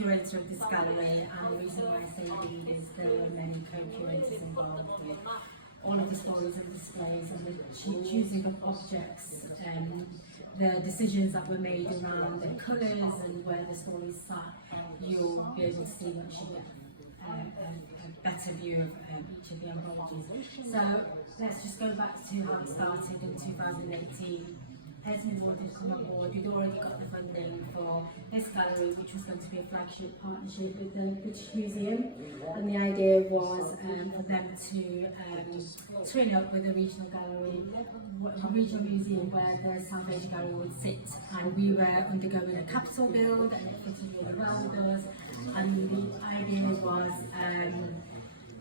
curator of this gallery, and the reason why I say lead is there are many co-curators involved with all of the stories and displays and the choosing of objects, the decisions that were made around the colours and where the stories sat. You'll be able to see once you get a better view of each of the anthologies. So let's just go back to how it started in 2018. Esme wanted to come on board. We'd already got the funding for this gallery, which was going to be a flagship partnership with the British Museum, and the idea was for them to twin up with a regional gallery, a regional museum where the South Asia Gallery would sit, and we were undergoing a capital build and it fitted really well with us, and the idea was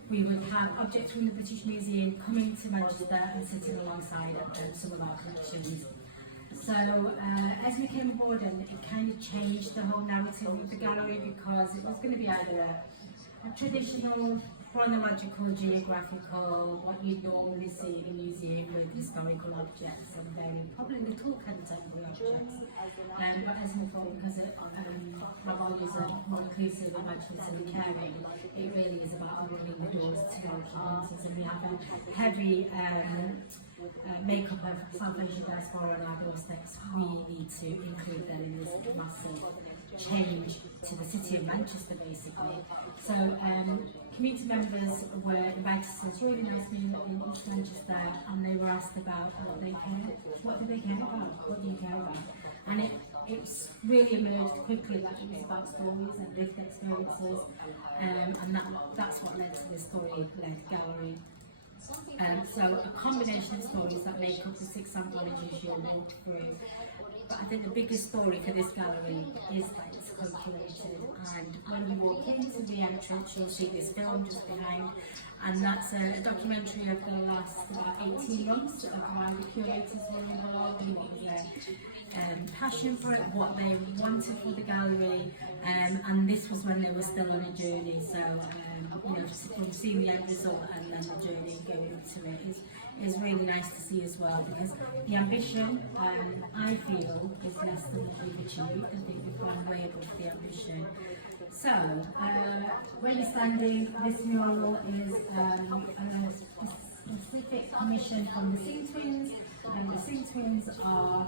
we would have objects from the British Museum coming to Manchester and sitting alongside some of our collections. So as we came aboard, and it kind of changed the whole narrative of the gallery, because it was going to be either a traditional, chronological, geographical, what you'd normally see in a museum with historical objects and very probably little contemporary objects. But as we thought, because our values are more inclusive, imaginative and caring, it really is about opening the doors to our communities, and we have a heavy makeup of South Asian diaspora on our doorsteps. We need to include them in this massive change to the city of Manchester, basically. So community members were invited to this really nice meal in East Manchester, and they were asked about what do they care about, what do you care about, and it's really emerged quickly that it was about stories and lived experiences, and that's what led to the story-led gallery. So a combination of stories that make up the 6 anthologies you'll walk through. But I think the biggest story for this gallery is that it's co-curated, and when you walk into the entrance you'll see this film just behind, and that's a documentary of the last about 18 months of how the curators were involved and what was their passion for it, what they wanted for the gallery, and this was when they were still on a journey. So from seeing the end result and then the journey going into it is really nice to see as well, because the ambition, I feel, is less than what we've achieved. I think we've gone way above the ambition. So, where you're standing, this mural is a specific commission from the Singh Twins, and the Singh Twins are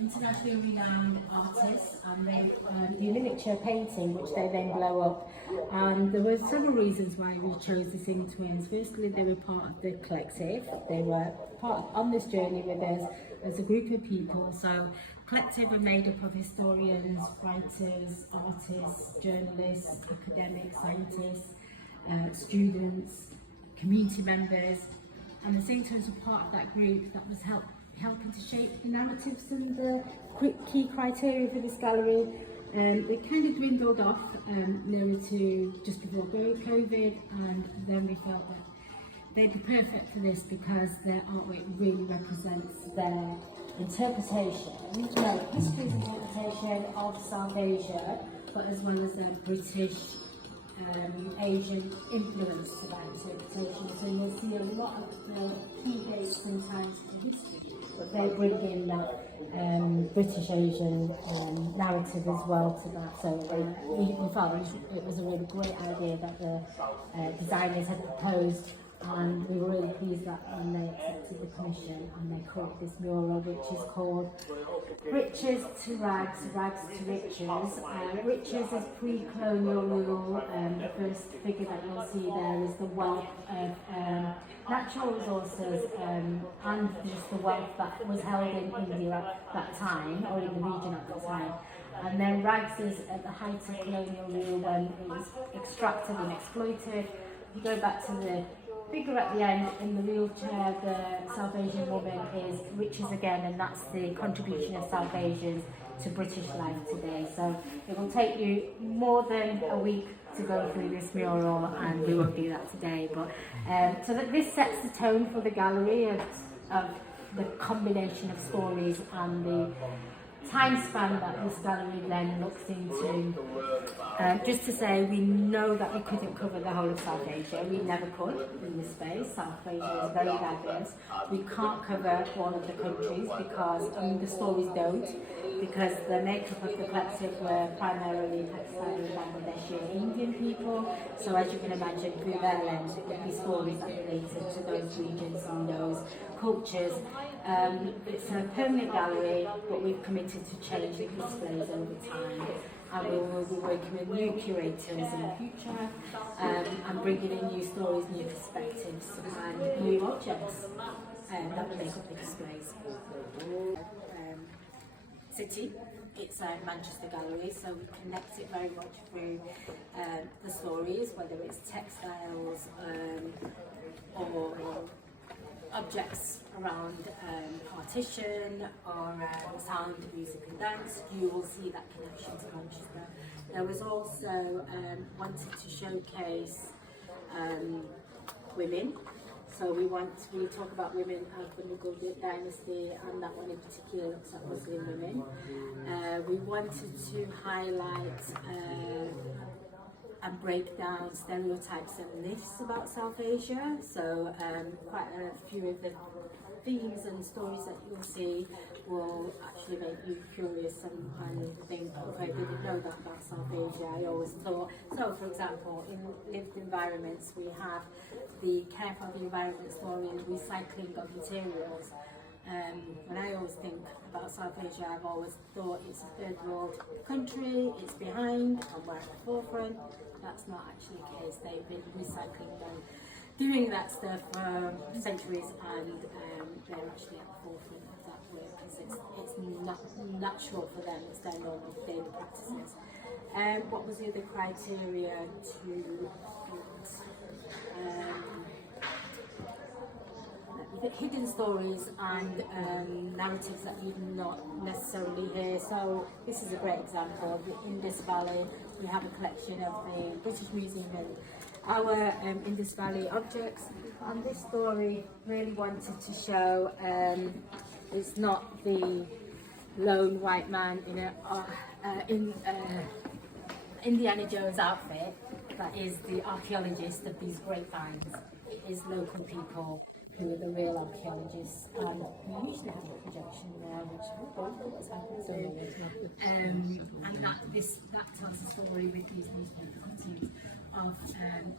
internationally renowned artists, and they do miniature painting which they then blow up, and there were several reasons why we chose the Singh Twins. Firstly, they were part of the collective, they were on this journey with us as a group of people. So collective are made up of historians, writers, artists, journalists, academics, scientists, students, community members, and the Singh Twins were part of that group that was helping to shape the narratives and the key criteria for this gallery. They kind of dwindled off nearer to just before COVID, and then we felt that they'd be perfect for this because their artwork really represents their history's interpretation of South Asia, but as well as their British Asian influence to that interpretation. So you'll see a lot of the key dates and times in history, but they bring in that British Asian narrative as well to that. So we felt it was a really great idea that the designers had proposed, and we were really pleased that when they accepted the commission and they created this mural, which is called Riches to Rags, Rags to Riches. Riches is pre-colonial rule. The first figure that you'll see there is the wealth of natural resources and just the wealth that was held in India at that time, or in the region at the time. And then rags is at the height of colonial rule, when it was extracted and exploited. You go back to the figure at the end in the wheelchair, the South Asian woman, is riches again, and that's the contribution of South Asians to British life today. So it will take you more than a week to go through this mural, and we won't do that today. But so that this sets the tone for the gallery of the combination of stories and the time span that this gallery then looks into. Just to say, we know that we couldn't cover the whole of South Asia. We never could in this space. South Asia is very diverse. We can't cover all of the countries because the stories don't, because the makeup of the collective were primarily Pakistani, Bangladeshi and Indian people. So as you can imagine, through their lens, it would be stories that related to those regions and those cultures. It's a permanent gallery, but we've committed to change the displays over time. And we will be working with new curators in the future and bringing in new stories, new perspectives and new objects that will make up the displays. City, it's a Manchester gallery, so we connect it very much through the stories, whether it's textiles or objects around partition or sound, music and dance. You will see that connection to Manchester. There was also wanted to showcase women. So we talk about women of the Mughal dynasty, and that one in particular looks at Muslim women. We wanted to highlight and break down stereotypes and myths about South Asia. So quite a few of the themes and stories that you'll see will actually make you curious and think, okay, I didn't know that about South Asia. I always thought. So for example, in lived environments, we have the care for the environment story and recycling of materials. When I always think about South Asia, I've always thought it's a third world country, it's behind and we're at the forefront. That's not actually the case. They've been recycling and doing that stuff for centuries, and they're actually at the forefront of that work because it's natural for them, it's their normal daily practices. What was the other criteria to hidden stories and narratives that you'd not necessarily hear? So this is a great example. In this valley we have a collection of the British Museum and our Indus Valley objects, and this story really wanted to show it's not the lone white man in Indiana Jones outfit that is the archaeologist of these grapevines. It is local people who are the real archaeologists, and we usually have a projection there, which we don't know what's happened to. And that tells a story with these newspaper cuttings of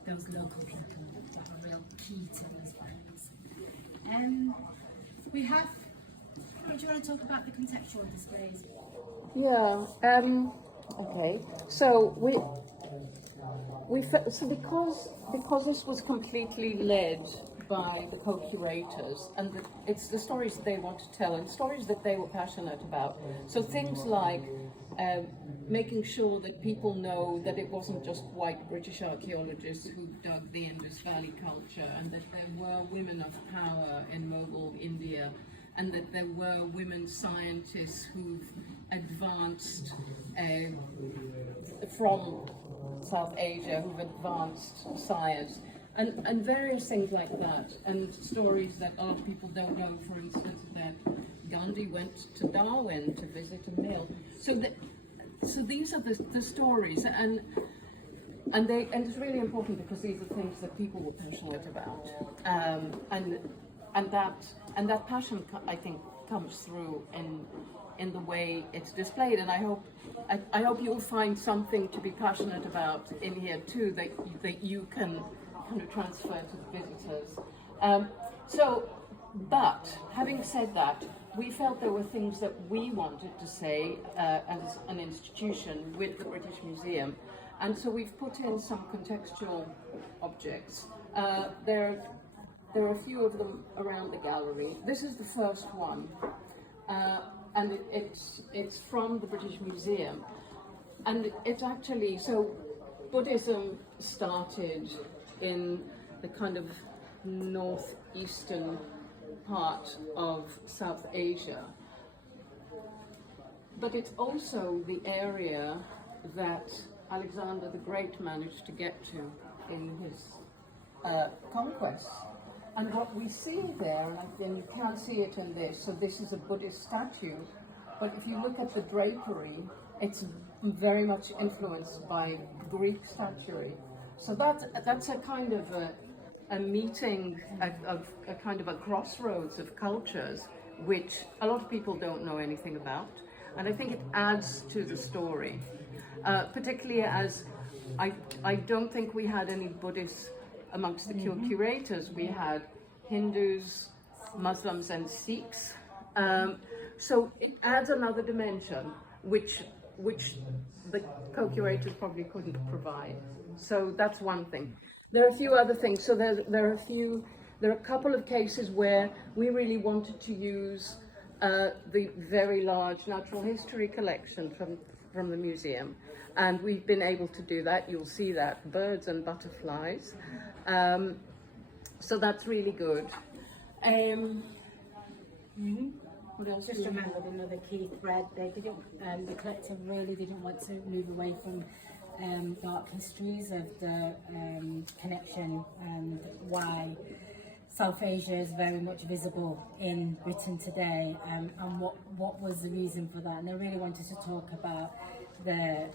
those local people that are real key to these finds. We have. Do you want to talk about the contextual displays? Yeah. Okay. So because this was completely led by the co-curators, and it's the stories that they want to tell and stories that they were passionate about. So things like making sure that people know that it wasn't just white British archaeologists who dug the Indus Valley culture, and that there were women of power in Mughal India, and that there were women scientists who've advanced from South Asia, who've advanced science. And various things like that, and stories that a lot of people don't know, for instance, that Gandhi went to Darwin to visit a mill. So these are the stories, and it's really important because these are things that people were passionate about, and that passion, I think, comes through in the way it's displayed. And I hope you'll find something to be passionate about in here too, that you can kind of transfer to the visitors. But having said that, we felt there were things that we wanted to say as an institution with the British Museum, and so we've put in some contextual objects. There are a few of them around the gallery. This is the first one, and it's from the British Museum, and it's actually, so Buddhism started in the kind of northeastern part of South Asia, but it's also the area that Alexander the Great managed to get to in his conquests. And what we see there, and you can't see it in this, so this is a Buddhist statue, but if you look at the drapery, it's very much influenced by Greek statuary. So that's a kind of a meeting of a kind of a crossroads of cultures, which a lot of people don't know anything about, and I think it adds to the story, particularly as I don't think we had any Buddhists amongst the curators. We had Hindus, Muslims, and Sikhs. So it adds another dimension, which the co-curators probably couldn't provide. So that's one thing. There are a few other things. So there are a couple of cases where we really wanted to use the very large natural history collection from the museum, and we've been able to do that. You'll see that, birds and butterflies. So that's really good. What else? Just remembered another key thread. They didn't. The collective really didn't want to move away from dark histories of the connection and why South Asia is very much visible in Britain today, and what was the reason for that. And they really wanted to talk about the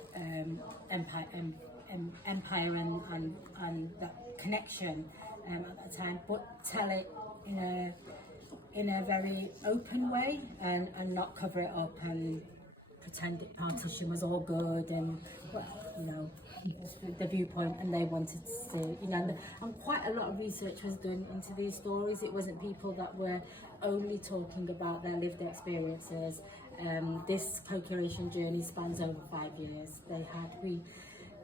empire and that connection at that time, but tell it in a very open way, and not cover it up and pretend partition was all good, and the viewpoint, and they wanted to see, and quite a lot of research was done into these stories. It wasn't people that were only talking about their lived experiences. This co-curation journey spans over 5 years.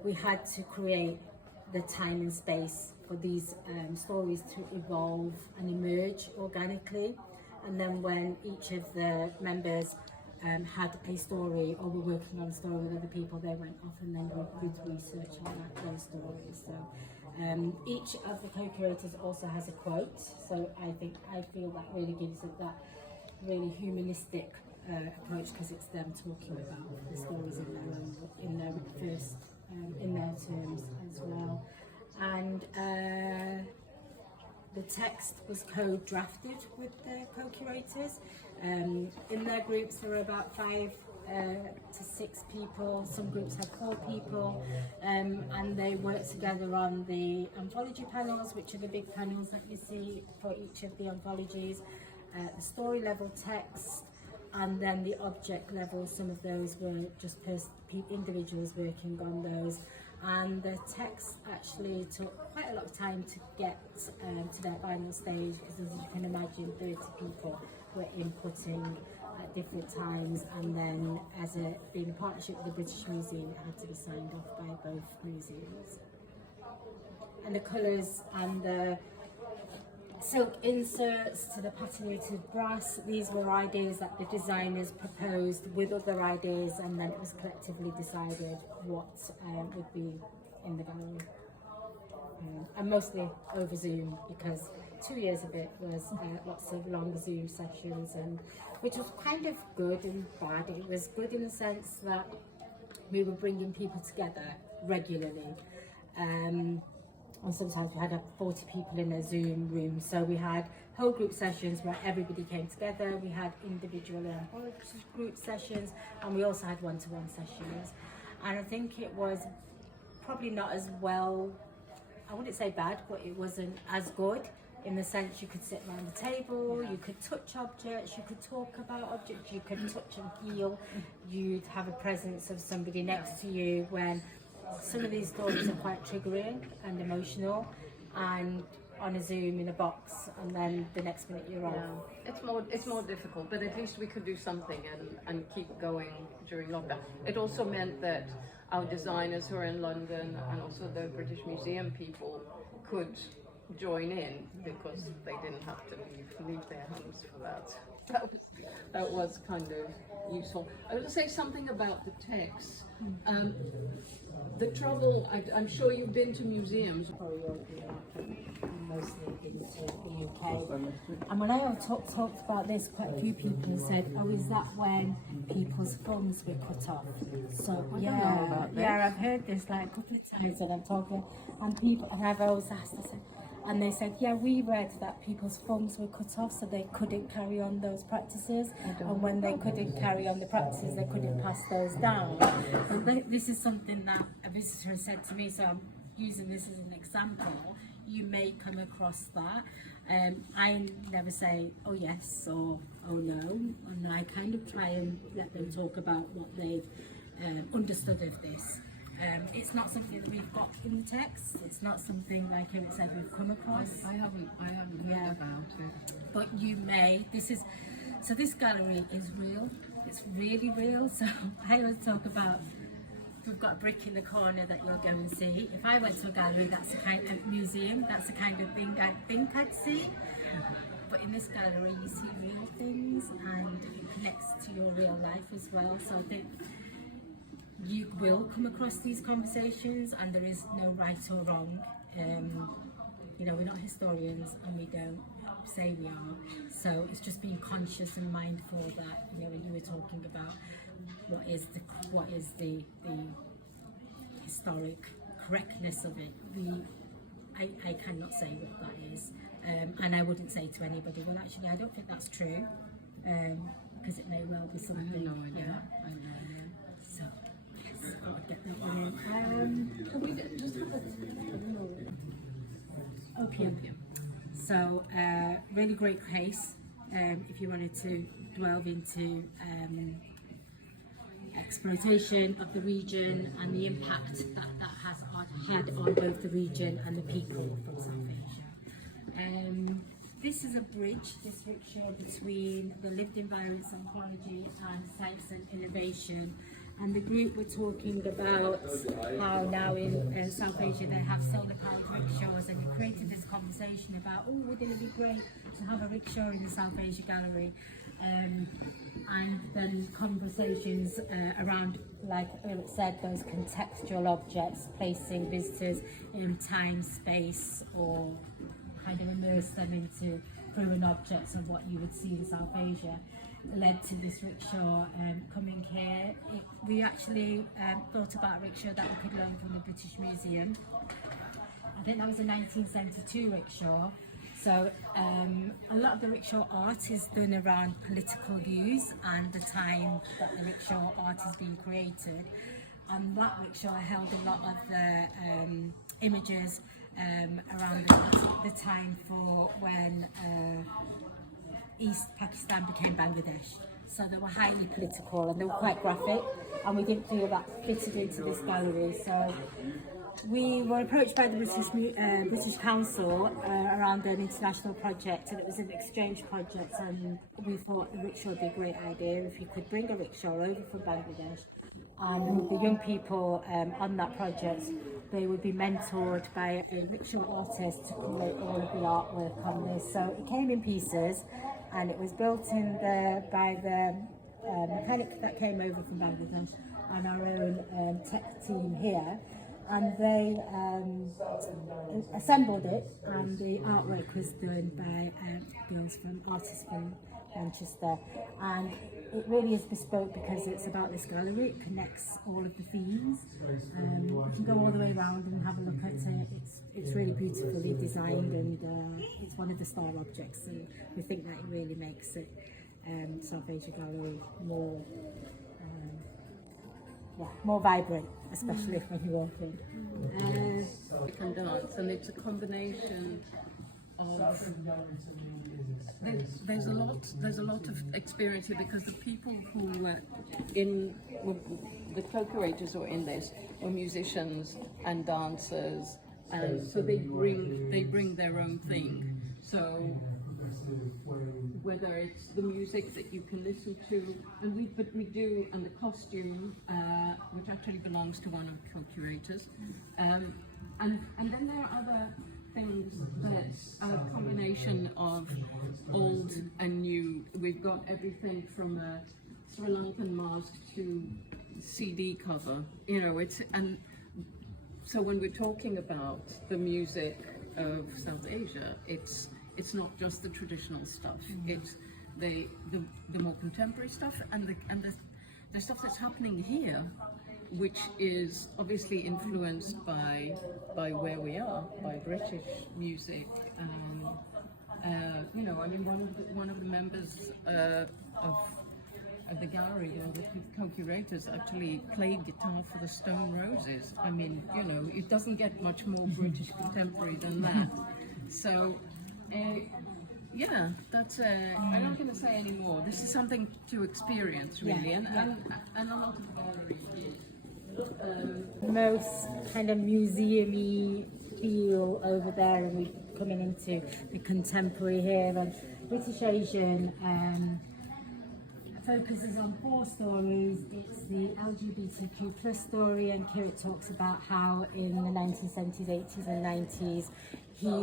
We had to create the time and space for these stories to evolve and emerge organically, and then when each of the members had a story or were working on a story with other people, they went off and then did research on those stories. So each of the co-curators also has a quote, so I feel that really gives it that really humanistic approach, because it's them talking about the stories in their first in their terms as well. And the text was co-drafted with the co-curators. In their groups there were about 5 to 6 people. Some groups had 4 people, and they worked together on the anthology panels, which are the big panels that you see for each of the anthologies, the story level text, and then the object level. Some of those were just individuals working on those, and the text actually took quite a lot of time to get to their final stage, because as you can imagine, 30 people were inputting at different times, and then being a partnership with the British Museum, it had to be signed off by both museums. And the colours and the silk inserts to the patinated brass, these were ideas that the designers proposed with other ideas, and then it was collectively decided what would be in the gallery. And mostly over Zoom, because 2 years of it was lots of long Zoom sessions, and which was kind of good and bad. It was good in the sense that we were bringing people together regularly. And sometimes we had 40 people in a Zoom room, so we had whole group sessions where everybody came together. We had individual and group sessions, and we also had one-to-one sessions. And I think it was probably not as well, I wouldn't say bad, but it wasn't as good, in the sense you could sit around the table, you could touch objects, you could talk about objects, you could touch and feel, you'd have a presence of somebody next to you, when some of these stories are quite triggering and emotional, and on a Zoom in a box, and then the next minute you're on. It's more difficult, but at least we could do something and keep going during lockdown. It also meant that our designers who are in London, and also the British Museum people, could join in, because they didn't have to leave their homes for that. That was kind of useful. I was going to say something about the text. The trouble, I'm sure you've been to museums. Mostly into the UK. And when I talked about this, quite a few people said, "Oh, is that when people's thumbs were cut off?" So yeah, I've heard this like a couple of times when I'm talking, and I've always asked, I said, And they said, yeah, we read that people's funds were cut off so they couldn't carry on those practices, and when they couldn't carry on the practices they couldn't pass those down. And this is something that a visitor has said to me, so I'm using this as an example. You may come across that. I never say, oh yes or oh no, and I kind of try and let them talk about what they've understood of this. It's not something that we've got in the text. It's not something like Eric said we've come across. I haven't heard about it. But you may. So this gallery is real. It's really real. So I always talk about, we've got a brick in the corner that you'll go and see. If I went to a gallery, that's the kind of museum, that's the kind of thing I think I'd see. But in this gallery, you see real things, and it connects to your real life as well. So I think you will come across these conversations, and there is no right or wrong. You know, we're not historians, and we don't say we are. So it's just being conscious and mindful that, you know, when you were talking about what is the historic correctness of it, I cannot say what that is, and I wouldn't say to anybody, well, actually, I don't think that's true, because it may well be something. I have no idea. Yeah. I have no idea. So yes, I would get that one in. Can we just have Opium. So really great case. If you wanted to delve into exploitation of the region and the impact that has had on both the region and the people from South Asia. This is a bridge, this rickshaw, between the lived environments anthropology and science and innovation. And the group were talking about how now in South Asia they have solar powered rickshaws, and you created this conversation about, oh, wouldn't it be great to have a rickshaw in the South Asia Gallery? And then conversations around, like Eric said, those contextual objects, placing visitors in time, space, or kind of immerse them into through an object of what you would see in South Asia, led to this rickshaw coming here. We actually thought about a rickshaw that we could learn from the British Museum. I think that was a 1972 rickshaw. So a lot of the rickshaw art is done around political views and the time that the rickshaw art is being created. And that rickshaw held a lot of the images around the time for when East Pakistan became Bangladesh. So they were highly political and they were quite graphic, and we didn't feel that fitted into this gallery. So we were approached by the British Council around an international project, and it was an exchange project, and we thought the rickshaw would be a great idea if you could bring a rickshaw over from Bangladesh, and with the young people on that project, they would be mentored by a rickshaw artist to create all of the artwork on this. So it came in pieces, and it was built in by the mechanic that came over from Bangladesh and our own tech team here. And they assembled it, and the artwork was done by artists from Manchester. And it really is bespoke because it's about this gallery. It connects all of the themes. You can go all the way around and have a look at it. It's really beautifully designed, and it's one of the star objects. And we think that it really makes it South Asia Gallery more vibrant, especially when you walk in. African dance, and it's a combination of. There's a lot of experience here because the people who were the co-curators who are in this are musicians and dancers, and so they bring their own thing. So whether it's the music that you can listen to, and the costume, which actually belongs to one of the co-curators, and then there are other things that's a combination of old and new. We've got everything from a Sri Lankan mask to CD cover, and so when we're talking about the music of South Asia, it's not just the traditional stuff. It's the more contemporary stuff, and the stuff that's happening here which is obviously influenced by where we are, by British music. You know, I mean, one of the members of the gallery, one of the co-curators, actually played guitar for the Stone Roses. I mean, you know, it doesn't get much more British contemporary than that. So, yeah, that's. I'm not going to say any more. This is something to experience, really, and a lot of the gallery is. Most kind of museum-y feel over there, and we're coming into the contemporary here. And British Asian focuses on 4 stories. It's the LGBTQ plus story, and here it talks about how in the 1970s, 80s and 90s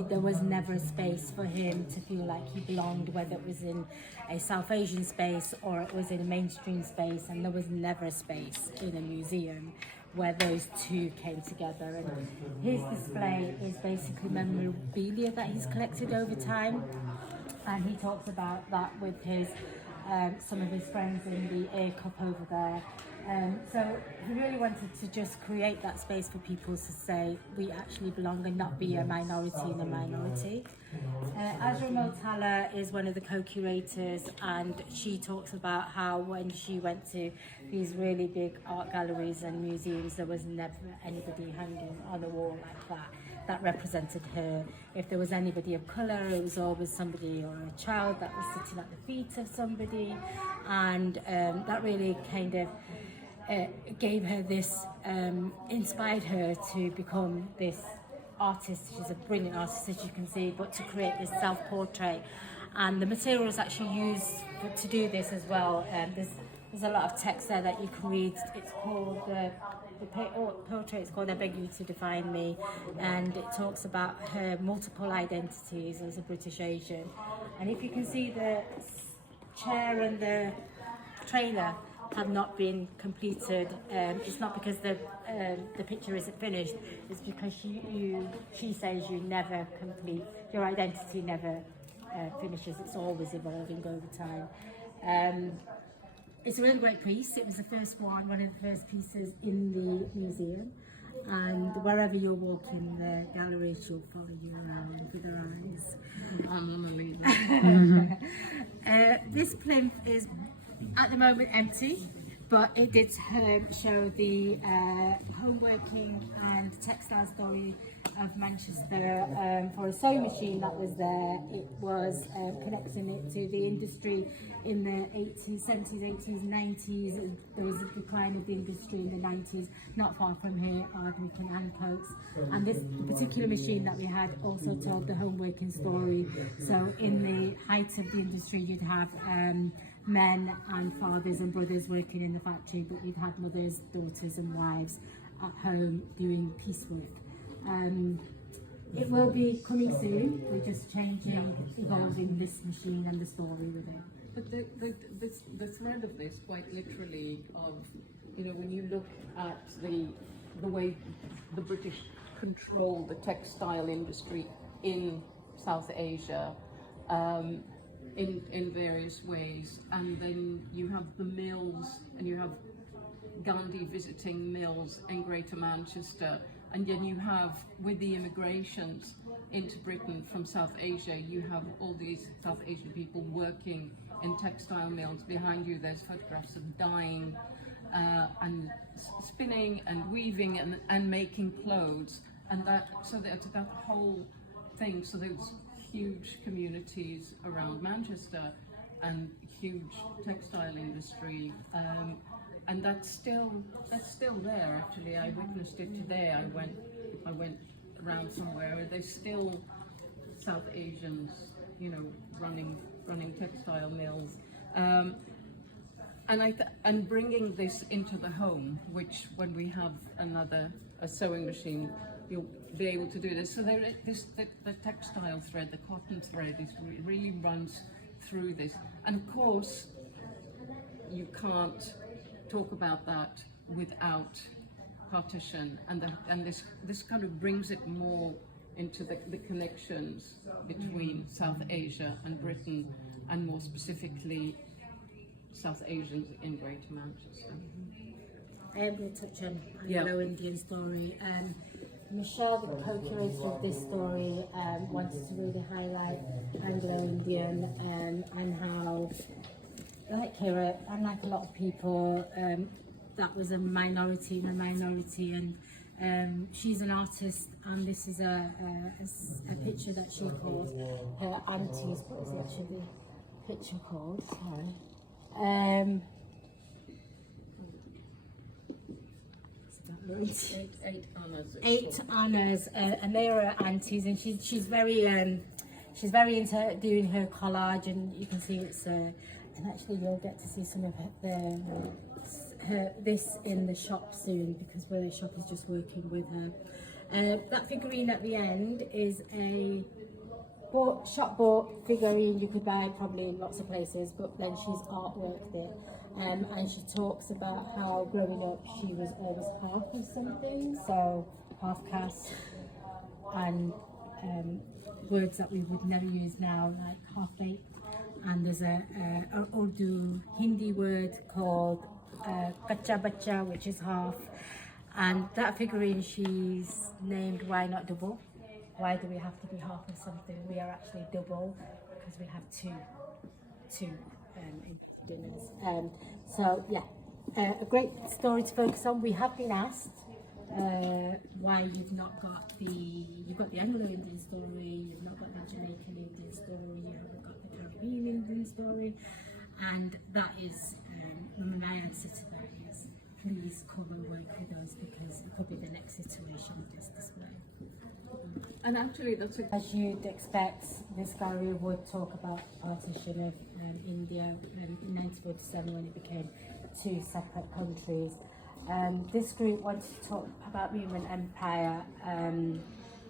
there was never a space for him to feel like he belonged, whether it was in a South Asian space or it was in a mainstream space, and there was never a space in a museum where those two came together. And his display is basically memorabilia that he's collected over time, and he talks about that with his some of his friends in the Air Cup over there. So he really wanted to just create that space for people to say we actually belong and not be a minority in a minority. Azra Motala is one of the co-curators, and she talks about how when she went to these really big art galleries and museums, there was never anybody hanging on the wall like that represented her. If there was anybody of colour, it was always somebody or a child that was sitting at the feet of somebody, and that really kind of gave her this, inspired her to become this artist. She's a brilliant artist, as you can see, but to create this self-portrait. And the materials actually used to do this as well. There's a lot of text there that you can read. It's called the portrait is called I Beg You to Define Me, and it talks about her multiple identities as a British Asian. And if you can see, the chair and the trailer have not been completed. It's not because the picture isn't finished, it's because she says you never complete, your identity never finishes, it's always evolving over time. It's a really great piece. It was the first one of the first pieces in the museum, and wherever you're walking the gallery, she'll follow you around with her eyes. Unbelievable. This plinth is at the moment empty, but it did show the homeworking and textile story of Manchester. For a sewing machine that was there, it was connecting it to the industry in the 80s, 70s, 80s, 90s. There was a decline of the industry in the 90s, not far from here, Ardwick and Ancoats. And this particular machine that we had also told the homeworking story. So in the height of the industry, you'd have men and fathers and brothers working in the factory, but you'd have mothers, daughters and wives at home doing piecework. It will be coming soon. We're just changing, evolving this machine and the story with it. But the thread of this, quite literally, of, you know, when you look at the way the British control the textile industry in South Asia, in various ways, and then you have the mills, and you have Gandhi visiting mills in Greater Manchester, and then you have, with the immigrations into Britain from South Asia, you have all these South Asian people working in textile mills. Behind you there's photographs of dyeing and spinning and weaving and making clothes, and that whole thing. So there's huge communities around Manchester and huge textile industry, and that's still there. Actually, I witnessed it today. I went around somewhere, and there's still South Asians, you know, running textile mills, and bringing this into the home, which when we have a sewing machine, you'll be able to do this. So the textile thread, the cotton thread, really runs through this. And of course, you can't talk about that without partition, and this kind of brings it more into the connections between South Asia and Britain, and more specifically South Asians in Greater Manchester. I am going to touch on Anglo-Indian story. Michelle, the co-curator of this story, wanted to really highlight Anglo-Indian and how, like Kira, unlike a lot of people, that was a minority in a minority, and she's an artist, and this is a picture that she called her aunties. What is actually the picture called? Sorry. Eight honors, and they are her aunties, and she's very into doing her collage, and you can see it's and actually you'll get to see some of her this in the shop soon, because where the shop is just working with her. That figurine at the end is a shop bought figurine you could buy probably in lots of places, but then she's artworked it. And she talks about how growing up she was always half of something, so half caste, and words that we would never use now, like half baked. And there's a Urdu Hindi word called kacha bacha, which is half. And that figurine she's named Why Not Double? Why do we have to be half of something? We are actually double because we have two dinners. So yeah, a great story to focus on. We have been asked why you've got the Anglo-Indian story, you've not got the Jamaican Indian story, you haven't got the Caribbean Indian story, and that is my answer to that is please come and work with us, because it could be the next iteration of this display. And actually, as you'd expect, this gallery would talk about partition of India in 1947 when it became two separate countries. This group wanted to talk about the Roman Empire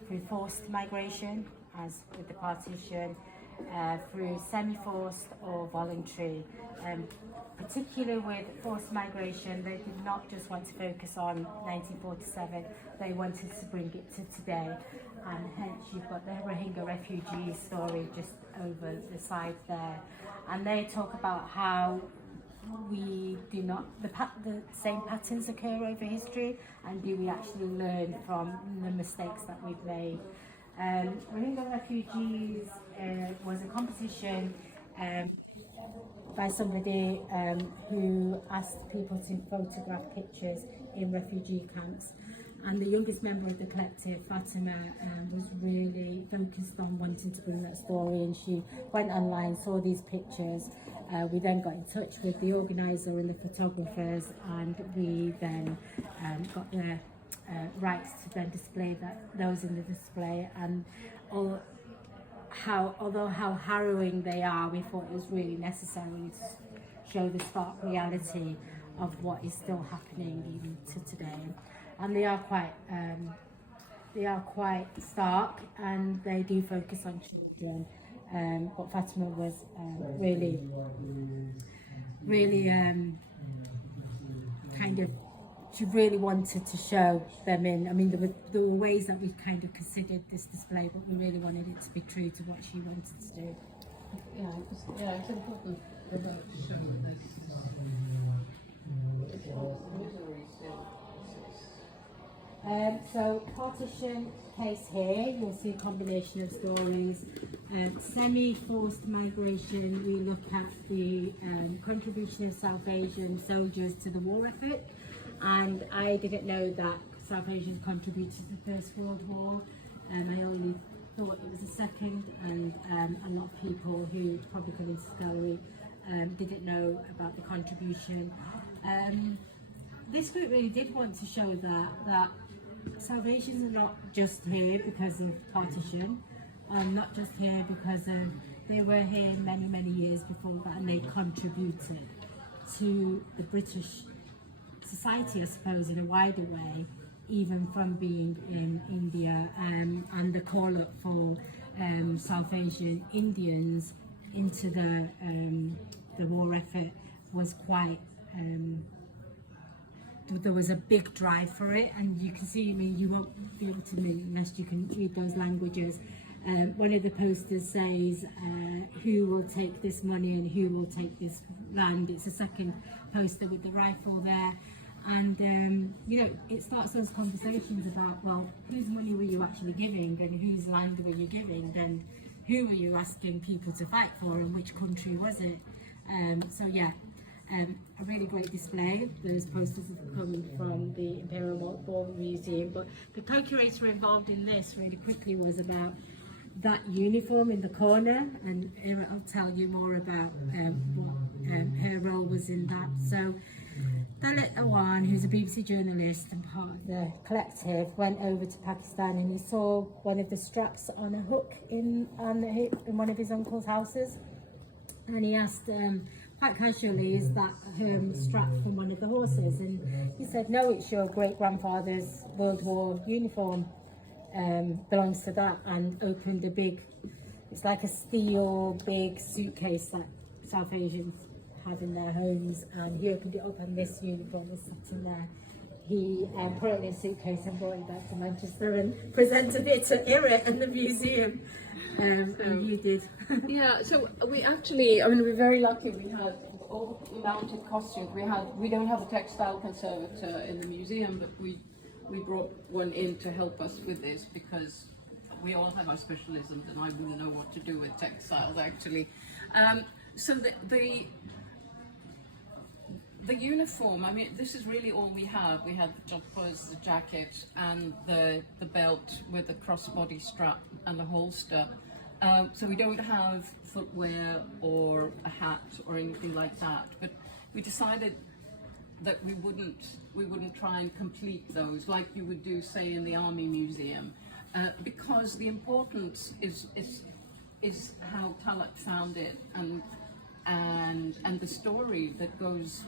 through forced migration, as with the partition, through semi-forced or voluntary. Particularly with forced migration, they did not just want to focus on 1947, they wanted to bring it to today, and hence you've got the Rohingya refugee story just over the side there, and they talk about how we do not, the same patterns occur over history, and do we actually learn from the mistakes that we've made. Rohingya refugees was a competition by somebody who asked people to photograph pictures in refugee camps, and the youngest member of the collective, Fatima, was really focused on wanting to bring that story, and she went online, saw these pictures. We then got in touch with the organiser and the photographers, and we then got the rights to then display those in the display. And although how harrowing they are, we thought it was really necessary to show the stark reality of what is still happening even to today. And they are quite stark, and they do focus on children. But Fatima was really kind of, she really wanted to show them in. I mean, there were ways that we kind of considered this display, but we really wanted it to be true to what she wanted to do. Yeah, it's important to show so partition case here, you'll see a combination of stories. Semi-forced migration, we look at the contribution of South Asian soldiers to the war effort, and I didn't know that South Asians contributed to the First World War. I only thought it was the second, and a lot of people who probably come into the gallery didn't know about the contribution. This group really did want to show that South Asians are not just here because of partition, not just here because they were here many years before that, and they contributed to the British society, I suppose, in a wider way, even from being in India, and the call up for South Asian Indians into the war effort was quite. There was a big drive for it, and you can see, I mean, you won't be able to unless you can read those languages. One of the posters says, who will take this money and who will take this land. It's a second poster with the rifle there, And you know, it starts those conversations about, well, whose money were you actually giving, and whose land were you giving, and who were you asking people to fight for, and which country was it? So yeah, a really great display. Those posters have come from the Imperial War Museum, but the co-curator involved in this really quickly was about that uniform in the corner, and I'll tell you more about what her role was in that. So Dalit Awan, who's a BBC journalist and part of the collective, went over to Pakistan, and he saw one of the straps on a hook in one of his uncle's houses, and he asked quite casually, is that strap from one of the horses? And he said, no, it's your great grandfather's World War uniform, belongs to that, and opened a big, it's like a steel big suitcase that South Asians have in their homes, and he opened it up, and this uniform was sitting there. He put it in his suitcase and brought it back to Manchester and presented it to Irit and the museum. And you did. Yeah, so we actually, I mean, we're very lucky. We had all the mounted costumes. We don't have a textile conservator in the museum, but we brought one in to help us with this, because we all have our specialisms, and I wouldn't know what to do with textiles actually. So the uniform, I mean, this is really all we have. We had the jumpers, the jacket, and the belt with the crossbody strap and the holster. So we don't have footwear or a hat or anything like that. But we decided that we wouldn't try and complete those like you would do, say, in the Army Museum, because the importance is how Talat found it, and the story that goes.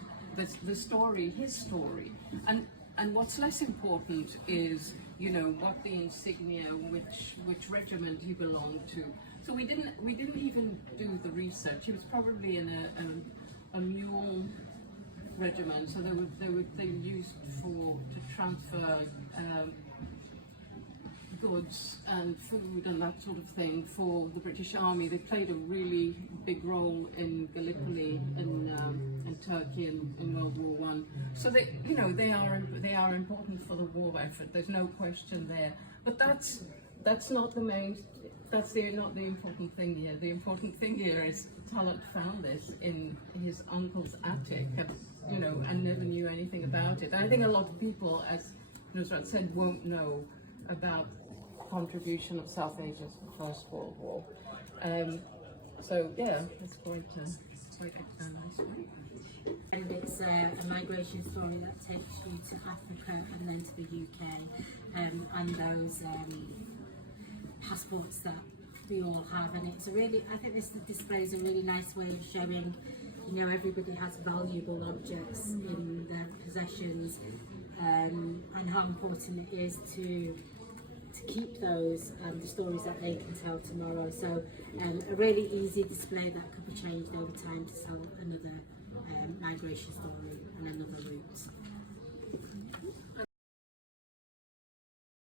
The story, his story, and what's less important is, you know, what the insignia, which regiment he belonged to. So we didn't even do the research. He was probably in a mule regiment, so they were used to transfer goods and food and that sort of thing for the British Army. They played a really big role in Gallipoli in Turkey in World War I. So they are important for the war effort. There's no question there. But that's not the main. That's not the important thing here. The important thing here is Talat found this in his uncle's attic, and never knew anything about it. And I think a lot of people, as Nusrat said, won't know about contribution of South Asians to the First World War. So yeah, it's quite a nice one. And it's a migration story that takes you to Africa and then to the UK, and those passports that we all have. And it's I think this display is a really nice way of showing, everybody has valuable objects in their possessions, and how important it is to keep those, the stories that they can tell tomorrow. So a really easy display that could be changed over time to tell another migration story and another route.